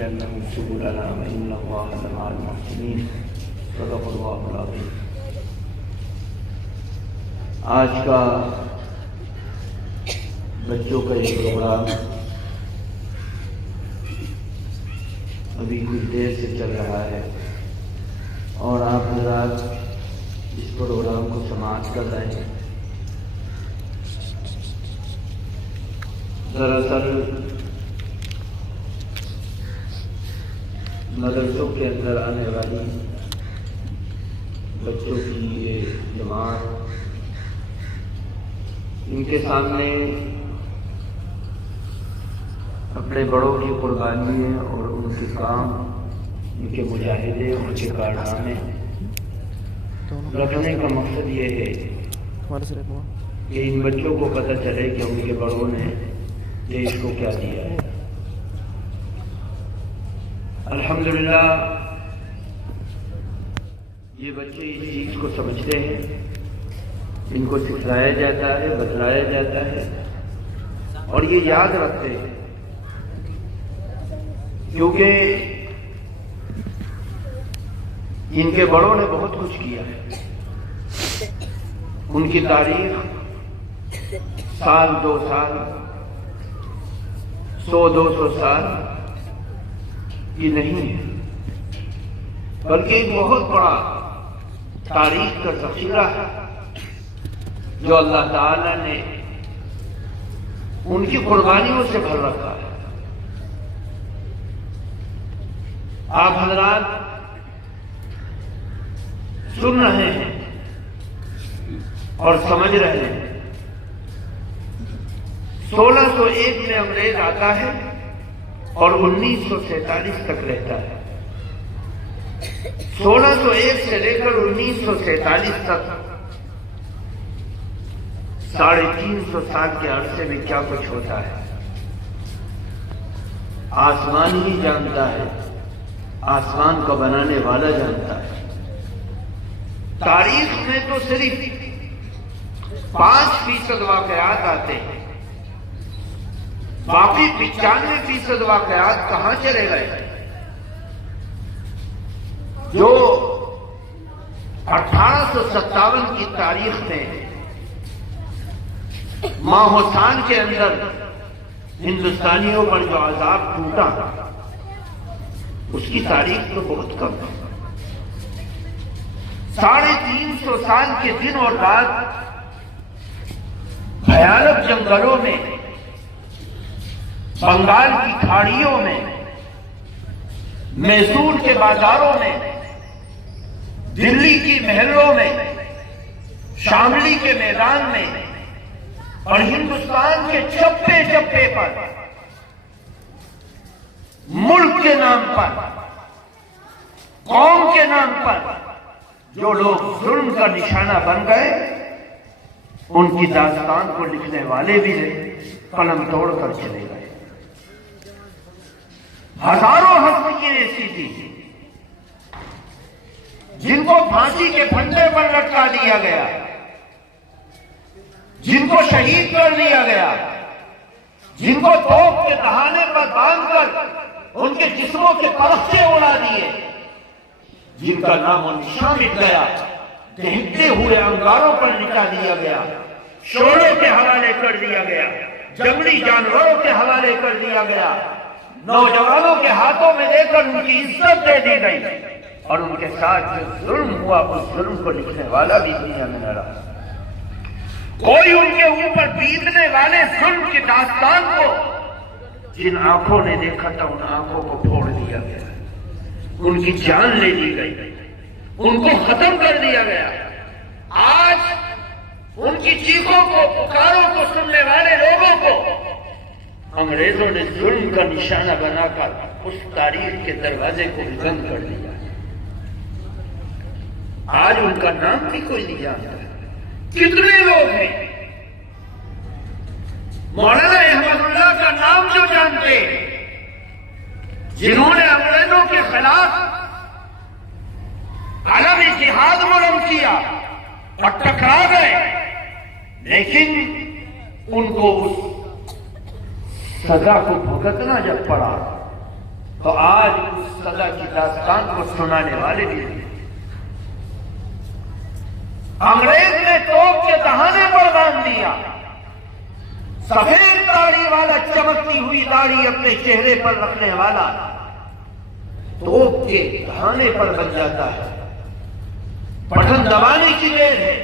أنه سبلنا وإن الله لمع المحسنين صدق الله العظيم۔ آج کا بچوں کا یہ پروگرام ابھی کچھ دیر سے چل رہا ہے اور آپ حضرات اس پروگرام کو سماعت کر رہے ہیں۔ دراصل مدرسوں کے اندر آنے والی بچوں کی یہ جماعت، ان کے سامنے اپنے بڑوں کی قربانیاں اور ان کے کام، ان کے مجاہدے، ان کے کارنامے رکھنے کا مقصد یہ ہے کہ ان بچوں کو پتہ چلے کہ ان کے بڑوں نے دیش کو کیا دیا ہے۔ الحمدللہ یہ بچے اس چیز کو سمجھتے ہیں، ان کو سکھلایا جاتا ہے، بتلایا جاتا ہے اور یہ یاد رکھتے ہیں، کیونکہ ان کے بڑوں نے بہت کچھ کیا ہے۔ ان کی تاریخ سال 2 سال 100-200 سال کی نہیں ہے، بلکہ ایک بہت بڑا تاریخ کا ذخیرہ ہے جو اللہ تعالی نے ان کی قربانیوں سے بھر رکھا ہے۔ آپ حضرات سن رہے ہیں اور سمجھ رہے ہیں، 1601 میں انگریز آتا ہے اور 1947 تک رہتا ہے۔ 1601 سے لے کر 1947 تک 350 سال کے عرصے میں کیا کچھ ہوتا ہے آسمان ہی جانتا ہے، آسمان کا بنانے والا جانتا ہے۔ تاریخ میں تو صرف 5% واقعات آتے ہیں، باقی 95% واقعات کہاں چلے گئے؟ جو 1857 کی تاریخ میں ماہوسان کے اندر ہندوستانیوں پر جو عذاب ٹوٹا، اس کی تاریخ تو بہت کم ہے۔ 350 سال کے دن اور رات بھیانک جنگلوں میں، بنگال کی کھاڑیوں میں، میسور کے بازاروں میں، دلی کی محلوں میں، شاملی کے میدان میں اور ہندوستان کے چپے چپے پر ملک کے نام پر، قوم کے نام پر جو لوگ ظلم کا نشانہ بن گئے، ان کی داستان کو لکھنے والے بھی قلم توڑ کر چلے گئے۔ ہزاروں ہستیاں ایسی تھی جن کو پھانسی کے پھندے پر لٹکا دیا گیا، جن کو شہید کر دیا گیا، جن کو توپ کے دہانے پر باندھ کر ان کے جسموں کے پرخچے اڑا دیے، جن کا نام و نشان مٹ گیا، دہتے ہوئے انگاروں پر لٹا دیا گیا، شوروں کے حوالے کر دیا گیا، جنگلی جانوروں کے حوالے کر دیا گیا، نوجوانوں کے ہاتھوں میں دے کر ان کی عزت دے دی گئی، اور ان کے ساتھ جو ظلم ہوا اس ظلم کو لکھنے والا بھی دنیا میں نہ رہا۔ کوئی ان کے اوپر بیتنے والے ظلم کی داستان کو جن آنکھوں نے دیکھا تھا، ان آنکھوں کو پھوڑ دیا گیا، ان کی جان لے لی گئی، ان کو ختم کر دیا گیا۔ آج ان کی چیخوں کو، پکاروں کو سننے والے لوگوں کو انگریزوں نے ظلم کا نشانہ بنا کر اس تاریخ کے دروازے کو بند کر دیا۔ آج ان کا نام بھی کوئی نہیں جانتا۔ کتنے لوگ ہیں مولانا احمد اللہ کا نام جو جانتے، جنہوں نے انگریزوں کے خلاف علم جہاد بلند کیا اور ٹکرا گئے، لیکن ان کو اس سزا کو بھگتنا جب پڑا تو آج اس سزا کی داستان کو سنانے والے بھی نہیں۔ انگریز نے توپ کے دہانے پر باندھ دیا، سفید داڑھی والا، چمکتی ہوئی داڑھی اپنے چہرے پر رکھنے والا توپ کے دہانے پر بن جاتا ہے۔ بٹن دبانے کی دیر ہے،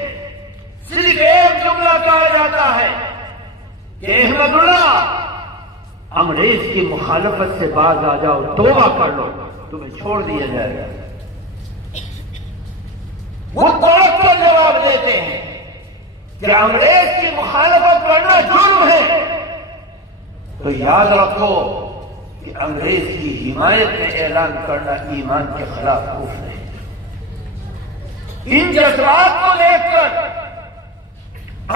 صرف ایک جملہ کہا جاتا ہے کہ احمد اللہ انگریز کی مخالفت سے باز آ جاؤ، توبہ کر لو، تمہیں چھوڑ دیا جائے گا۔ وہ توڑ کر جواب دیتے ہیں کہ انگریز کی مخالفت کرنا جرم ہے، تو یاد رکھو کہ انگریز کی حمایت میں اعلان کرنا ایمان کے خلاف کفر ہے۔ ان جذبات کو دیکھ کر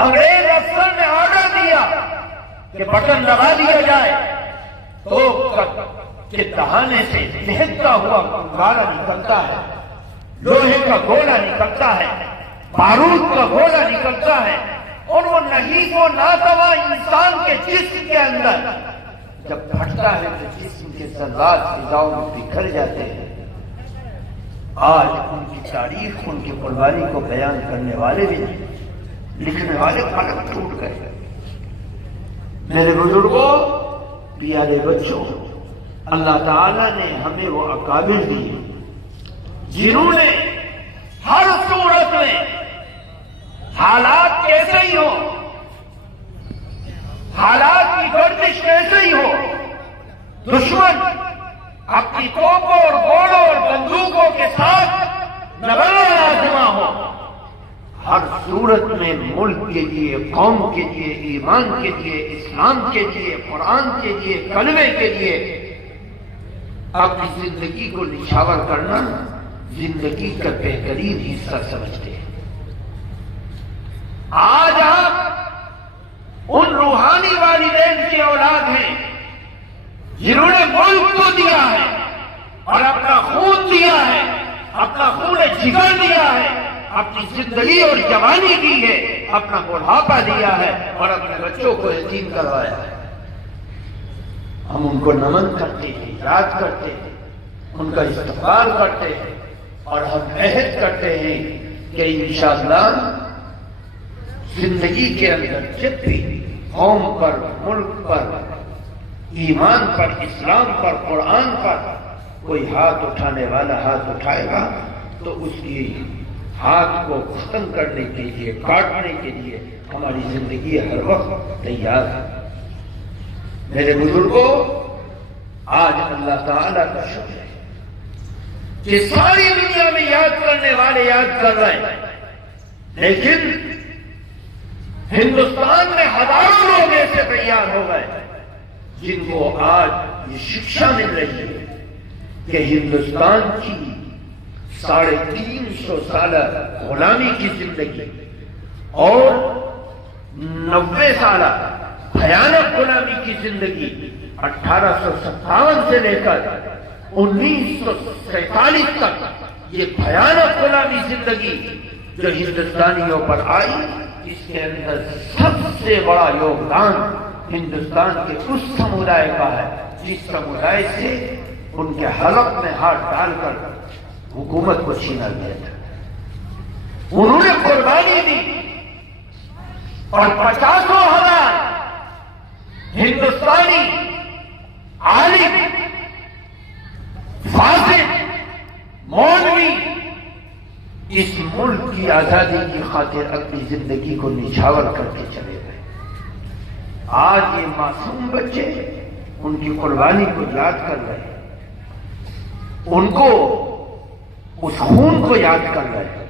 انگریز افسر نے آرڈر دیا کہ بٹن دبا دیا جائے، توپ کے دہانے سے بہتا ہوا گارا نکلتا ہے، لوہے کا گولا نکلتا ہے، بارود کا گولا نکلتا ہے، اور وہ نہیں کو ناتوا انسان کے جسم کے اندر جب پھٹتا ہے تو جسم کے ذرات فضاؤں میں بکھر جاتے ہیں۔ آج ان کی تاریخ، ان کی قربانی کو بیان کرنے والے بھی نہیں، لکھنے والے قلم ٹوٹ گئے۔ میرے بزرگوں، پیارے بچوں، اللہ تعالیٰ نے ہمیں وہ اکابر دیے جنہوں نے ہر صورت میں حالات کیسے ہی ہو، حالات کی گردش کیسے ہی ہو، دشمن اپنی توپوں اور گوڑوں اور بندوقوں کے ساتھ نبرہ لازمہ ہو، ہر صورت میں ملک کے لیے، قوم کے لیے، ایمان کے لیے، اسلام کے لیے، قرآن کے لیے، کلمے کے لیے اپنی زندگی کو نچھاور کرنا زندگی کا بہترین حصہ سمجھتے ہیں۔ آج آپ ان روحانی والدین کی اولاد ہیں جنہوں نے ملک کو دیا ہے اور اپنا خون دیا ہے، اپنا خون جگر دیا ہے، اپنی زندگی اور جوانی دی ہے، اپنا بڑھاپا دیا ہے اور اپنے بچوں کو یتیم کروایا ہے۔ ہم ان کو نمن کرتے ہیں، یاد کرتے ہیں، ان کا استقبال کرتے ہیں، اور ہم عہد کرتے ہیں کہ انشاءاللہ زندگی کے اندر جب بھی قوم پر، ملک پر، ایمان پر، اسلام پر، قرآن پر کوئی ہاتھ اٹھانے والا ہاتھ اٹھائے گا تو اس کی ہاتھ کو ختم کرنے کے لیے، کاٹنے کے لیے ہماری زندگی ہر وقت تیار ہے۔ میرے بزرگوں، آج اللہ تعالیٰ کا شکر ہے کہ ساری دنیا میں یاد کرنے والے یاد کر رہے ہیں، لیکن ہندوستان میں ہزاروں لوگ ایسے تیار ہو گئے جن کو آج یہ شکشا مل رہی ہے کہ ہندوستان کی 350 سالہ غلامی کی زندگی اور 90 سالہ بھیانک غلامی کی زندگی 1857 سے لے کر 1947 تک، یہ بھیانک غلامی زندگی جو ہندوستانیوں پر آئی، اس کے اندر سب سے بڑا یوگدان ہندوستان کے اس سمودائے کا ہے جس سمودائے سے ان کے حلق میں ہاتھ ڈال کر حکومت کو چھینا گیا تھا۔ انہوں نے قربانی دی اور 50,000 ہندوستانی عالم، فاسد، مولوی اس ملک کی آزادی کی خاطر اپنی زندگی کو نچھاور کر کے چلے گئے۔ آج یہ معصوم بچے ان کی قربانی کو یاد کر رہے ہیں، ان کو اس خون کو یاد کر رہے ہیں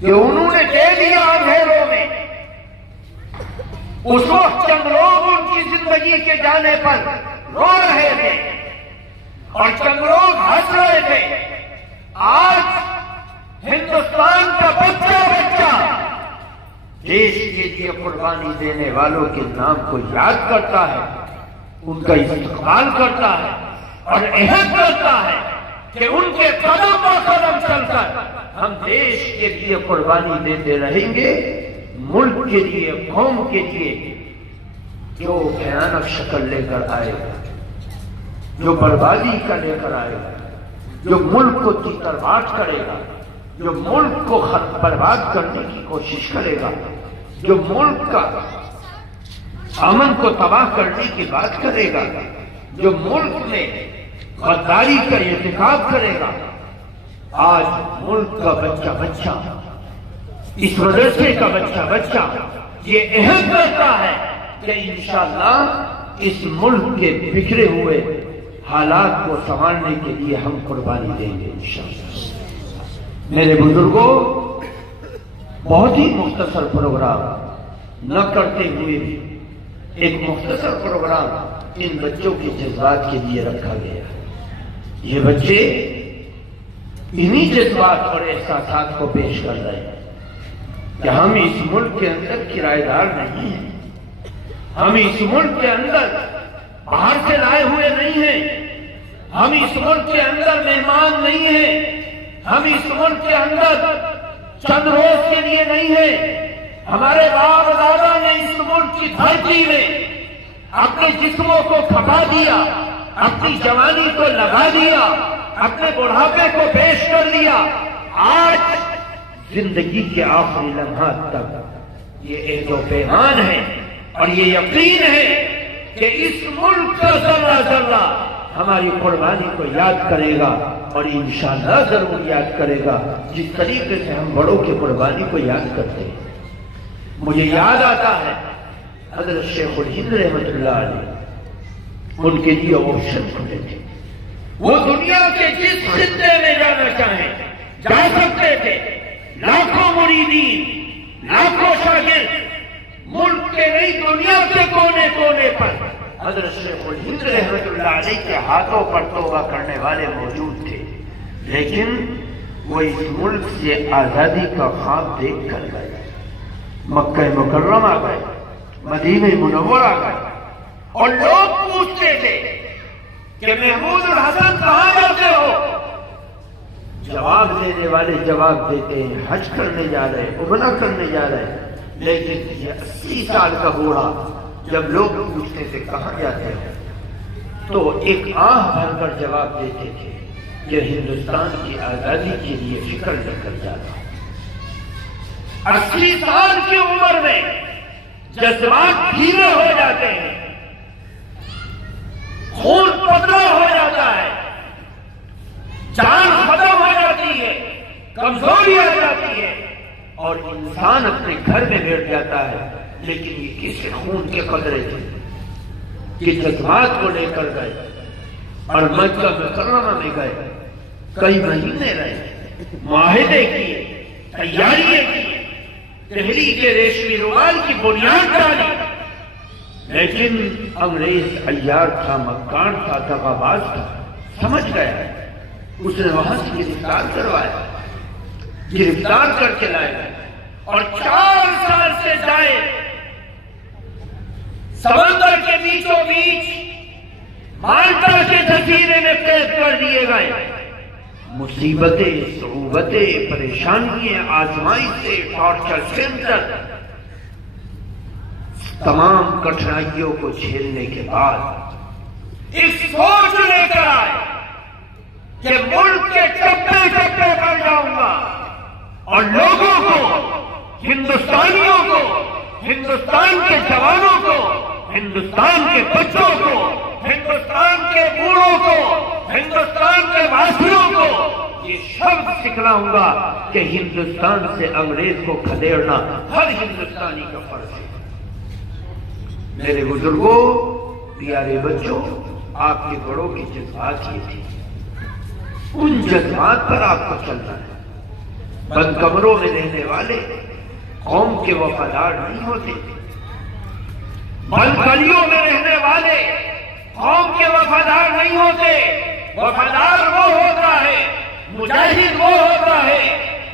کہ انہوں نے دے دیا اندھیروں میں۔ اس وقت چند لوگ ان کی زندگی کے جانے پر رو رہے تھے اور چند لوگ ہنس رہے تھے۔ آج ہندوستان کا بچہ دیش کے لیے قربانی دینے والوں کے نام کو یاد کرتا ہے، ان کا استقبال کرتا ہے اور عہد کرتا ہے کہ ان کے قدم پر قدم چل کر ہم دیش کے لیے قربانی دیتے رہیں گے، ملک کے لیے، قوم کے لیے جو بھیانک شکل لے کر آئے گا۔ جو بربادی کا لے کر آئے گا، جو ملک کو تیتر باٹ کرے گا، جو ملک کو برباد کرنے کی کوشش کرے گا، جو ملک کا امن کو تباہ کرنے کی بات کرے گا، جو ملک میں غداری کا ارتکاب کرے گا، آج ملک کا بچہ بچہ، اس مدرسے کا بچہ بچہ یہ عہد کرتا ہے کہ انشاءاللہ اس ملک کے بکھرے ہوئے حالات کو سنبھالنے کے لیے ہم قربانی دیں گے انشاءاللہ۔ میرے بزرگوں، بہت ہی مختصر پروگرام نہ کرتے ہوئے بھی ایک مختصر پروگرام ان بچوں کے جذبات کے لیے رکھا گیا۔ یہ بچے انہی جذبات اور احساسات کو پیش کر رہے ہیں کہ ہم اس ملک کے اندر کرایہ دار نہیں ہیں، ہم اس ملک کے اندر باہر سے لائے ہوئے نہیں ہیں، ہم اس ملک کے اندر مہمان نہیں ہیں، ہم اس ملک کے اندر چند روز کے لیے نہیں ہیں۔ ہمارے باپ دادا نے اس ملک کی دھرتی میں اپنے جسموں کو کھپا دیا، اپنی جوانی کو لگا دیا، اپنے بڑھاپے کو پیش کر دیا۔ آج زندگی کے آخری لمحات تک یہ عہد و پیمان ہے اور یہ یقین ہے کہ اس ملک کا ذرہ ذرہ ہماری قربانی کو یاد کرے گا اور انشاءاللہ ضرور یاد کرے گا، جس طریقے سے ہم بڑوں کی قربانی کو یاد کرتے ہیں۔ مجھے یاد آتا ہے حضرت شیخ الہند رحمۃ اللہ علیہ، ان کے لیے آپشن کھلے تھے، وہ دنیا کے جس خطے میں جانا چاہیں جا سکتے تھے۔ لاکھوں مریدین، لاکھوں شاگرد، ملک کے نہیں دنیا کے کونے کونے پر حضرت شیخ الہند رحمۃ اللہ علیہ کے ہاتھوں پر توبہ کرنے والے موجود تھے، لیکن وہ اس ملک سے آزادی کا خواب دیکھ کر گئے، مکہ مکرمہ گئے، مدینہ منورہ گئے، اور لوگ پوچھتے تھے کہ محمود الحسن کہاں جاتے ہو؟ جواب دینے والے جواب دیتے ہیں حج کرنے جا رہے، عمرہ کرنے جا رہے، لیکن یہ 80 سال کا بوڑھا جب لوگ پوچھتے تھے کہاں جاتے ہیں تو ایک آہ بھر کر جواب دیتے تھے کہ ہندوستان کی آزادی کے لیے فکر لے کر جا رہا ہوں۔ 80 سال کی عمر میں جذبات ڈھیلے ہو جاتے ہیں، خون پتلا ہو جاتا ہے، جان ختم ہو جاتی ہے، کمزوری آ جاتی ہے اور انسان اپنے گھر میں بیٹھ جاتا ہے۔ لیکن یہ کس خون کے قطرے تھے کہ جذبات کو لے کر گئے اور مکہ مکرمہ میں گئے، کئی مہینے رہے، معاہدے کیے، تیاریاں کی، دہلی کے ریشمی رومال کی بنیاد ڈالی، لیکن انگریز عیار تھا، مکار تھا، دغاباز تھا، سمجھ گیا، اس نے وہاں سے گرفتار کروایا، گرفتار کر کے لائے اور 4 سال سے جائے سمندر کے بیچوں بیچ مالٹا کے جزیرے میں قید کر دیے گئے۔ مصیبتیں، صعوبتیں، پریشانیاں، آزمائشیں، ٹارچر سینٹر، تمام کٹھنائیوں کو جھیلنے کے بعد ایک سوچ لے کر آئے کہ ملک کے چپے چپے پر جاؤں گا اور لوگوں کو، ہندوستانیوں کو، ہندوستان کے جوانوں کو، ہندوستان کے بچوں کو، ہندوستان کے بوڑھوں کو، ہندوستان کے واسیوں کو یہ شبد سکھلاؤں گا کہ ہندوستان سے انگریز کو کھدیڑنا ہر ہندوستانی کا فرض ہے۔ میرے بزرگوں، پیارے بچوں، آپ کے بڑوں کی جذبات یہ تھی، ان جذبات پر آپ کو چلنا ہے۔ بند کمروں میں رہنے والے قوم کے وفادار نہیں ہوتے، بند گلیوں میں رہنے والے قوم کے وفادار نہیں ہوتے۔ وفادار وہ ہوتا ہے، مجاہد وہ ہوتا ہے،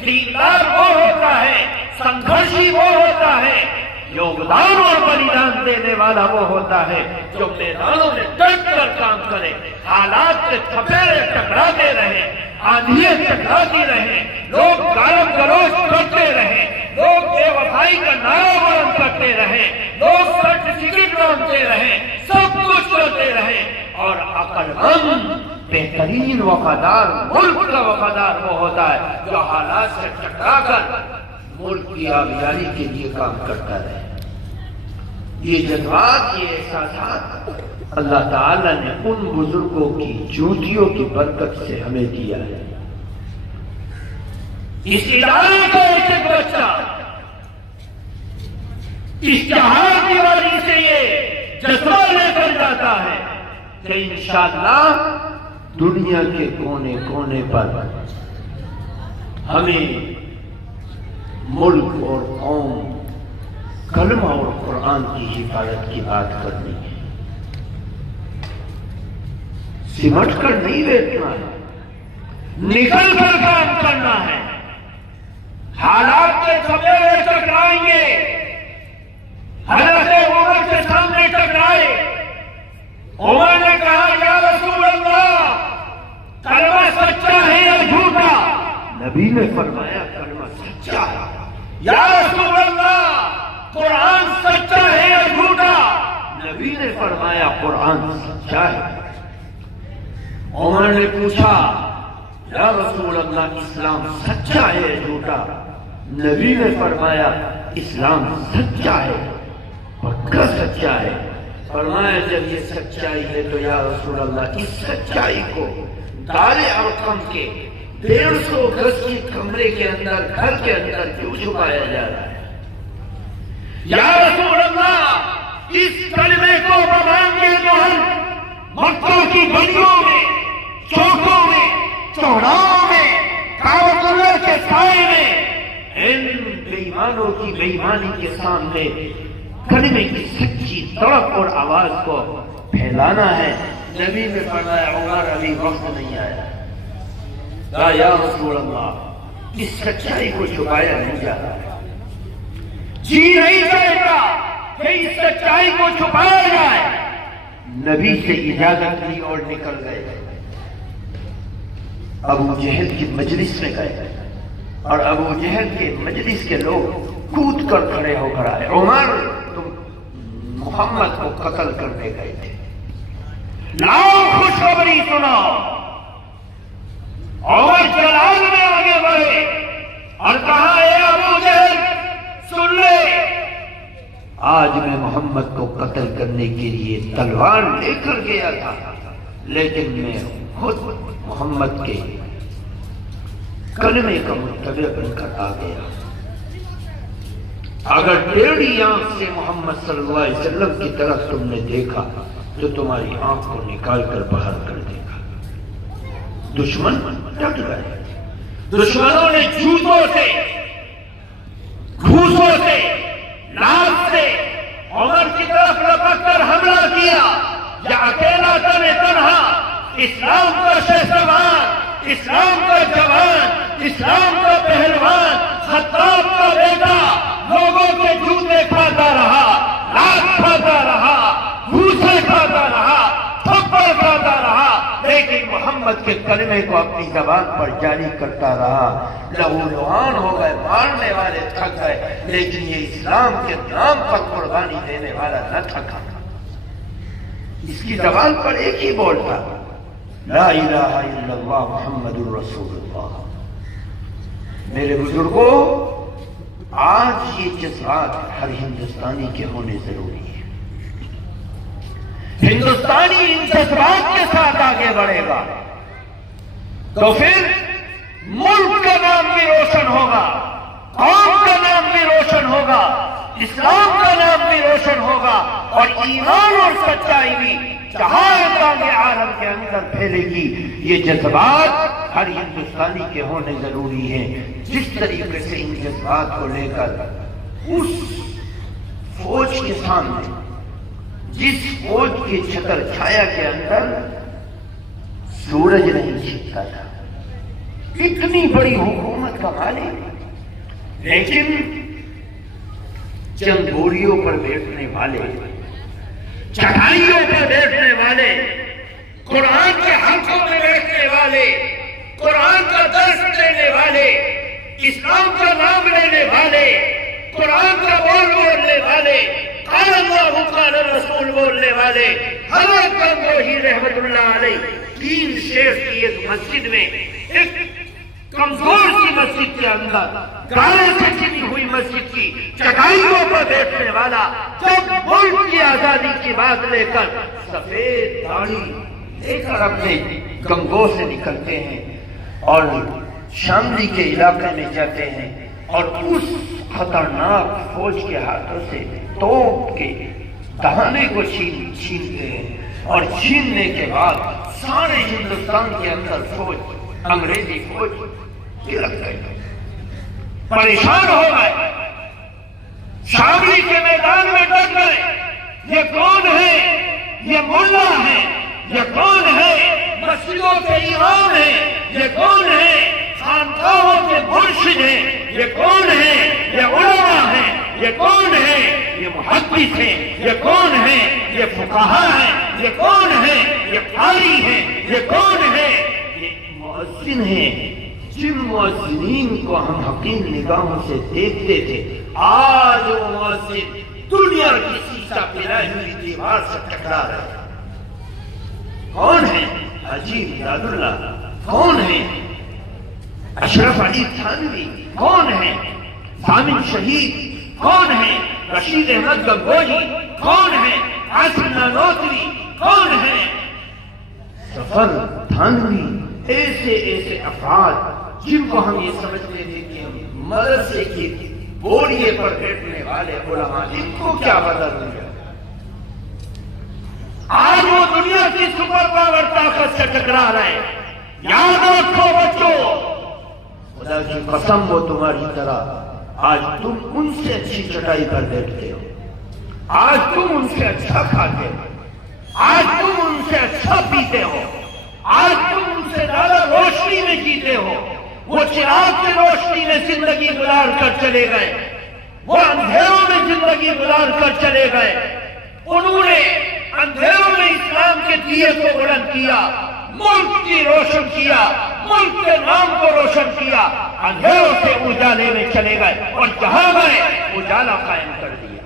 دیندار وہ ہوتا ہے، سنگھرشی وہ ہوتا ہے، یوگدان اور بلیدان دینے والا وہ ہوتا ہے جو میدانوں میں ڈٹ کر کام کرے، حالات سے تھپیڑے ٹکراتے رہے، آندھیاں ٹکراتی رہے، لوگ گالم گلوچ کرتے رہے، لوگ بے وفائی کا نعرہ بلند کرتے رہے، لوگ سرٹیفکیٹ مانگتے رہے، سب کچھ کرتے رہے اور عقل مند بہترین وفادار ملک کا وفادار وہ ہوتا ہے جو حالات سے ٹکرا کر ملک کی آبیاری کے لیے کام کرتا رہے۔ یہ جذبات، یہ احساسات اللہ تعالیٰ نے ان بزرگوں کی جوتیوں کی برکت سے ہمیں دیا ہے۔ اس ادارے کا ایک بچہ اشتہار کی وجہ سے یہ جذبہ لے کر جاتا ہے کہ انشاءاللہ دنیا کے کونے کونے پر ہمیں ملک اور قوم، کلمہ اور قرآن کی حفاظت کی بات کرنی ہے۔ سمٹ کر نہیں بیٹھنا ہے، نکل کر کام کرنا ہے۔ حالات کے سبیرے ٹکرائیں گے، حضرت عمر کے سامنے ٹکرائے۔ عمر نے کہا یا رسول اللہ کلمہ سچا ہے یا جھوٹا؟ نبی نے فرمایا کلمہ سچا ہے۔ یا رسول اللہ قرآن سچا ہے یا جھوٹا؟ نبی نے فرمایا قرآن سچا ہے۔ عمر نے پوچھا یا رسول اللہ اسلام سچا ہے یا جھوٹا؟ نبی نے فرمایا اسلام سچا ہے، پکا سچا ہے۔ فرمایا جب یہ سچائی ہے تو یا رسول اللہ اس سچائی کو دار ارقم کے 150 گز کے کمرے کے اندر، گھر کے اندر کیوں چھپایا جا رہا ہے؟ یا رسول اللہ اس کلمے کو بمان کے تو ہم مکہ کی گلیوں میں، چوکوں میں، چوراہوں میں، کعبۃ اللہ کے سائے میں ان بے ایمانوں کی بے ایمانی کے سامنے کلمے کی سچی تڑپ اور آواز کو پھیلانا ہے۔ نبی نے فرمایا عمر ابھی وقت نہیں آیا۔ کہا یا رسول اللہ اس سچائی کو چھپایا نہیں جا رہا، جی نہیں چاہتا کہ اس سچائی کو چھپایا جائے۔ نبی سے اجازت لی اور نکل گئے۔ ابو جہل کی مجلس میں گئے اور ابو جہل کے مجلس کے لوگ کود کر کھڑے ہو کر آئے، عمر تم محمد کو قتل کرنے گئے تھے، لاؤ خوشخبری سناؤ۔ عمر جلال میں آگے بڑھے اور کہا اے ابو جہل سن لے، آج میں محمد کو قتل کرنے کے لیے تلوار لے کر گیا تھا، لیکن میں خود محمد کے کلمے کا متبع بن کر آ گیا۔ اگر ٹیڑھی آنکھ سے محمد صلی اللہ علیہ وسلم کی طرف تم نے دیکھا تو تمہاری آنکھ کو نکال کر باہر کر دے گا۔ دشمن ڈٹ گئے، دشمنوں نے جوتوں سے، گھوسوں سے، لاٹھ سے عمر کی طرف لپک کر حملہ کیا۔ یا اکیلا تنہا اسلام کا شہسوار، اسلام کا جوان، اسلام کا پہلوان، خطاب کا بیٹا لوگوں کے جوتے کھاتا رہا، لاٹھ کھاتا رہا، گھوسے کھاتا رہا، تھپڑ کھاتا رہا، لیکن محمد کے کلمے کو اپنی زبان پر جاری کرتا رہا۔ لہو لہان ہو گئے، مارنے والے تھک گئے، لیکن یہ اسلام کے نام پر قربانی دینے والا نہ تھکا۔ اس کی زبان پر ایک ہی بول تھا، لا الہ الا اللہ محمد الرسول اللہ۔ میرے بزرگوں، آج یہ جذبات ہر ہندوستانی کے ہونے ضروری ہے۔ ہندوستانی ان جذبات کے ساتھ آگے بڑھے گا تو پھر ملک کا نام بھی روشن ہوگا، قوم کا نام بھی روشن ہوگا، اسلام کا نام بھی روشن ہوگا، اور ایمان اور سچائی بھی جہاں تانگے عالم کے اندر پھیلے گی۔ یہ جذبات ہر ہندوستانی کے ہونے ضروری ہیں۔ جس طریقے سے ان جذبات کو لے کر اس فوج کے سامنے، جس فوج کی چھتر چھایا کے اندر سورج نہیں چھپتا تھا، اتنی بڑی حکومت کا مالک، لیکن چند بوریوں پر بیٹھنے والے، چٹائیوں پر بیٹھنے والے، قرآن کے حلقوں میں بیٹھنے والے، قرآن کا درس دینے والے، اسلام کا نام لینے والے، قرآن کا بول بولنے والے، قال اللہ قال رسول بولنے والے حضرت گنگوہی رحمت اللہ علیہ 3 شیخ کی ایک مسجد میں، ایک کمزور سی مسجد کے اندر، گارے سے چنی ہوئی مسجد کی چٹائیوں پر بیٹھنے والا، جب ملک کی آزادی کی بات لے کر سفید داڑھی لے کر اپنے گنگو سے نکلتے ہیں اور شاملی کے علاقے میں جاتے ہیں اور اس خطرناک فوج کے ہاتھوں سے توپ کے دہانے کو چھینتے ہیں، اور چھیننے کے بعد سارے ہندوستان کے اندر فوج، انگریزی فوج گرک گئی، پریشان ہو گئے، شاملی کے میدان میں ڈٹ گئے، یہ کون ہے؟ یہ ملا ہے؟ یہ کون ہے؟ مسجدوں کے امام ہیں؟ یہ کون ہے؟ خانقاہوں کے مرشد ہیں؟ یہ کون ہے؟ یہ علماء ہیں؟ یہ کون ہے؟ یہ محدث ہیں؟ یہ کون ہے؟ یہ فقہاء ہیں؟ یہ کون ہے؟ یہ قاری ہیں؟ یہ کون ہے؟ یہ مؤذن ہیں، جن مؤذنین کو ہم حقیر نگاہوں سے دیکھتے تھے، آج وہ مؤذن دنیا کی شیشہ پلائی ہوئی دیوار سے ٹکرا رہے ہیں۔ کون ہے؟ حاجی امداد اللہ؟ کون ہے؟ اشرف علی تھانوی؟ کون ہے؟ ضامن شہید؟ کون ہے؟ رشید احمد گنگوہی؟ کون ہے؟ عاصم نانوتری؟ کون ہے؟ ظفر تھانوی؟ ایسے افراد جن کو ہم یہ سمجھتے تھے کہ ہم مدرسے کی بوریے پر بیٹھنے والے علماء، ان کو کیا بدل دیا؟ آج وہ دنیا کی سپر پاور طاقت سے ٹکرا رہے ہیں۔ یاد رکھو بچوں، خدا کی قسم وہ تمہاری طرح آج تم ان سے اچھی چٹائی پر بیٹھتے ہو، آج تم ان سے اچھا کھاتے ہو، آج تم ان سے اچھا پیتے ہو، آج تم ان سے زیادہ روشنی میں جیتے ہو۔ وہ چراغ کی روشنی میں زندگی گزار کر چلے گئے، وہ اندھیروں میں زندگی گزار کر چلے گئے، انہوں نے اندھیروں میں اسلام کے دیے کو بلند کیا، ملک کی روشن کیا، ملک کے نام کو روشن کیا، اندھیروں سے اجالے میں چلے گئے اور جہاں گئے اجالا قائم کر دیا۔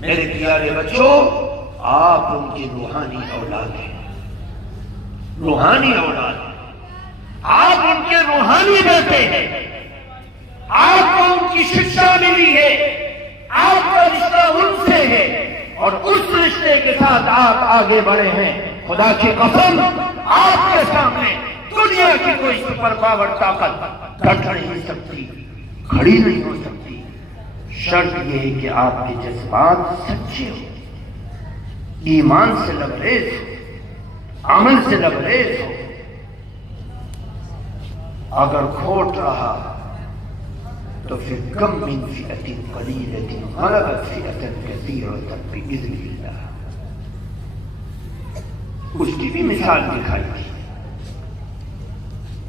میرے پیارے بچوں، آپ ان کی روحانی اولاد ہیں، روحانی اولاد ہیں، آپ ان کے روحانی بیٹے ہیں، آپ کو ان کی شکشا ملی ہے، آپ کا رشتہ ان سے ہے اور اس رشتے کے ساتھ آپ آگے بڑھے ہیں۔ خدا کی قسم، آپ کے سامنے دنیا کی کوئی سپر پاور طاقت ڈٹ نہیں سکتی، کھڑی نہیں ہو سکتی۔ شرط یہ ہے کہ آپ کے جذبات سچے ہو، ایمان سے لبریز ہو، عمل سے لبریز ہو۔ اگر کھوٹ رہا تو پھر کم من فئۃ قلیلۃ غلبت فئۃ کثیرۃ بإذن اللہ، اس کی بھی مثال دکھائی تھی۔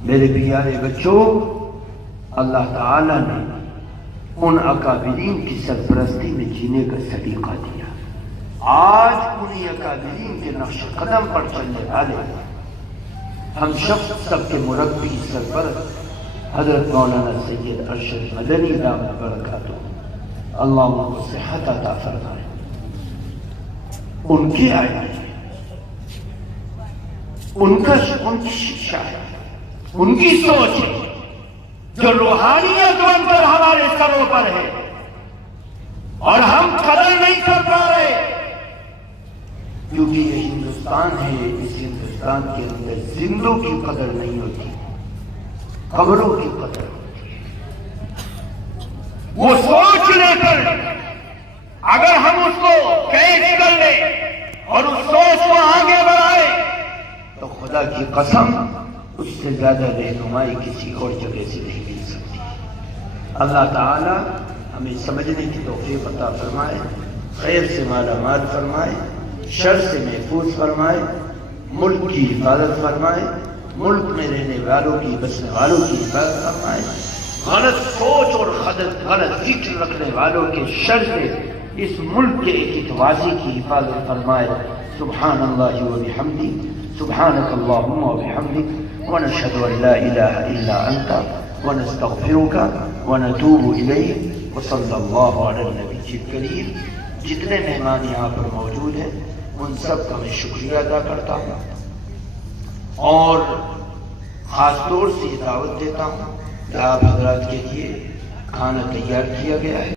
میرے پیارے بچوں، اللہ تعالیٰ نے ان اکابرین کی سرپرستی میں جینے کا سلیقہ دیا۔ آج انہی اکابرین کے نقش قدم پر چلنے والے ہم سب کے مربی سرپرست حضرت مولانا سید ارشد مدنی دامت برکاتہ، اللہ ان کو صحت عطا فرمائے۔ ان کی آیت، ان کی شکشا ہے، ان کی سوچ ہے جو روحانیت بن کر ہمارے سروں پر ہے، اور ہم قدر نہیں کر پا رہے کیونکہ یہ ہندوستان ہے۔ اس ہندوستان کے اندر زندوں کی قدر نہیں ہوتی، قبروں کی قدر ہوتی ہے۔ وہ سوچ لے کر اگر ہم اس کو کیچ کر لیں اور اس سوچ کو آگے بڑھائے تو خدا کی قسم اس سے زیادہ رہنمائی کسی اور جگہ سے نہیں مل سکتی۔ اللہ تعالی ہمیں سمجھنے کی توفیق عطا فرمائے، خیر سے مالا مال فرمائے، شر سے محفوظ فرمائے، ملک کی حفاظت فرمائے، ملک میں رہنے والوں کی، بسنے والوں کی حفاظت فرمائے، غلط سوچ اور غلط فکر رکھنے والوں کے شر سے اس ملک کے اتوازی کی حفاظت فرمائے۔ سبحان اللہ و بحمدہ، سبحانک اللہم و بحمدک، ونشہد ان لا الہ الا انت ونستغفرک ونتوب الیک، وصلی اللہ علی النبی الکریم۔ جتنے مہمان یہاں پر موجود ہیں ان سب کا میں شکریہ ادا کرتا ہوں اور خاص طور سے یہ دعوت دیتا ہوں کہ آپ حضرات کے لیے کھانا تیار کیا گیا ہے.